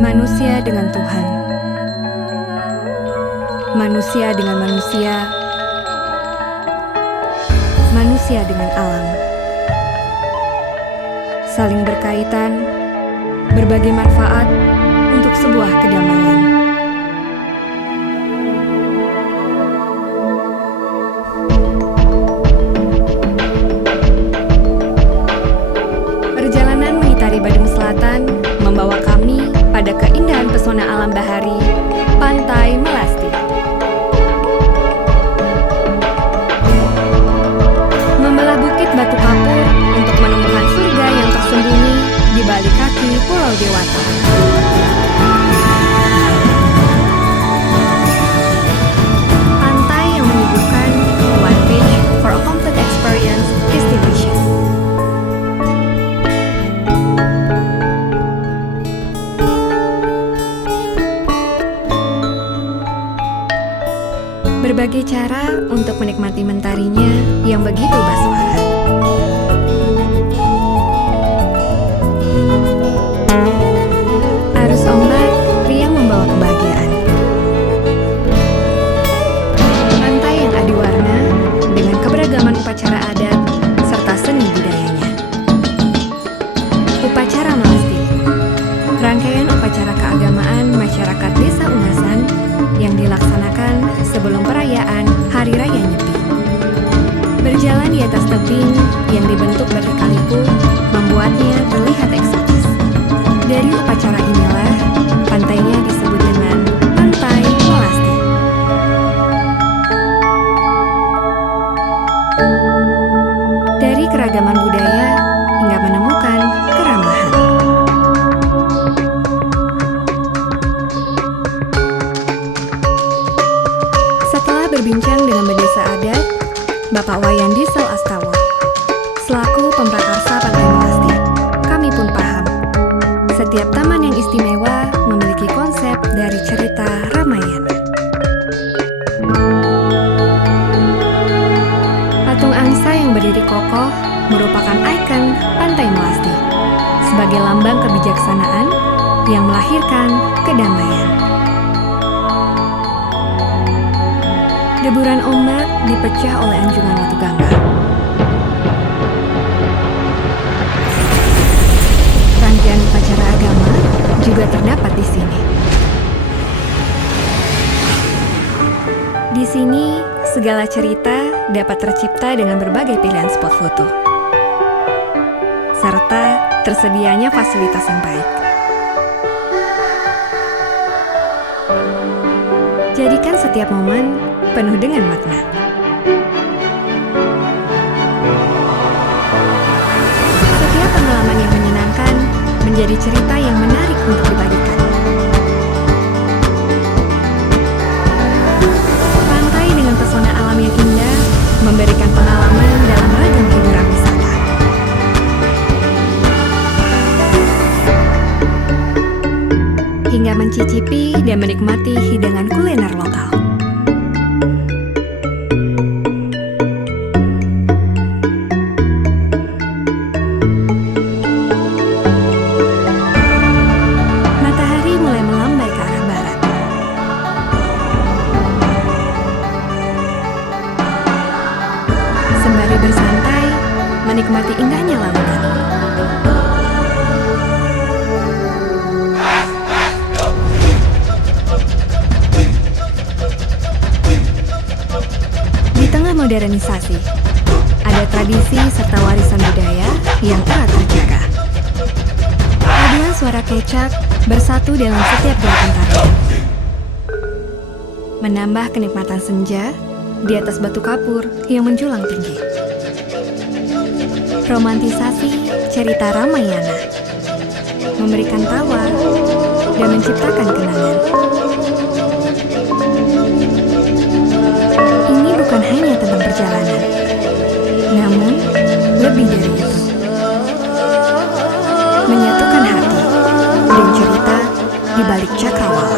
Manusia dengan Tuhan, manusia dengan manusia, manusia dengan alam, saling berkaitan, berbagi manfaat untuk sebuah kedamaian. Perjalanan mengitari Badung Selatan membawa kami pada keindahan pesona alam bahari Pantai Melasti. Membelah bukit Batu Kapur untuk menemukan surga yang tersembunyi di balik kaki Pulau Dewata. Pantai yang menyuguhkan one page for a complete experience destination. Berbagai cara untuk menikmati mentarinya yang begitu baswara. Arus ombak riang membawa kebahagiaan. Pantai yang adiwarna dengan keberagaman upacara adat serta seni budayanya. Upacara Melasti, rangkaian upacara keagamaan masyarakat Desa Ungasan yang dilaksanakan sebelum perayaan Hari Raya Nyepi. Berjalan di atas tebing yang dibentuk berkali-kali membuatnya terlihat eksotis. Dari upacara inilah, pantainya disebut dengan Pantai Melasti. Dari keragaman budaya hingga menemukan keramahan. Setelah berbincang dengan Bedesa Adat, Bapak Wayan Diesel Astawa, selaku pemprakarsa Pantai Melasti, kami pun paham. Setiap taman yang istimewa memiliki konsep dari cerita Ramayana. Patung angsa yang berdiri kokoh merupakan ikon Pantai Melasti sebagai lambang kebijaksanaan yang melahirkan kedamaian. Deburan ombak dipecah oleh anjungan Watu Gangga. Rangkaian upacara agama juga terdapat di sini. Di sini, segala cerita dapat tercipta dengan berbagai pilihan spot foto, serta tersedianya fasilitas yang baik. Jadikan setiap momen penuh dengan makna. Setiap pengalaman yang menyenangkan menjadi cerita yang menarik untuk dibagikan. Pantai dengan pesona alam yang indah memberikan pengalaman dalam ragam hiburan wisata. Hingga mencicipi dan menikmati hidangan kuliner lokal. Matahari mulai melambai ke arah barat. Sembari bersantai, menikmati indahnya lautan. Di tengah modernisasi, ada tradisi serta warisan budaya yang erat terjaga. Paduan suara kecak bersatu dalam setiap gerakan tarian, menambah kenikmatan senja di atas batu kapur yang menjulang tinggi. Romantisasi cerita Ramayana memberikan tawa dan menciptakan kenangan. Ini bukan hanya tentang perjalanan, namun lebih dari itu. Menyatukan hati dan cerita di balik cakrawala.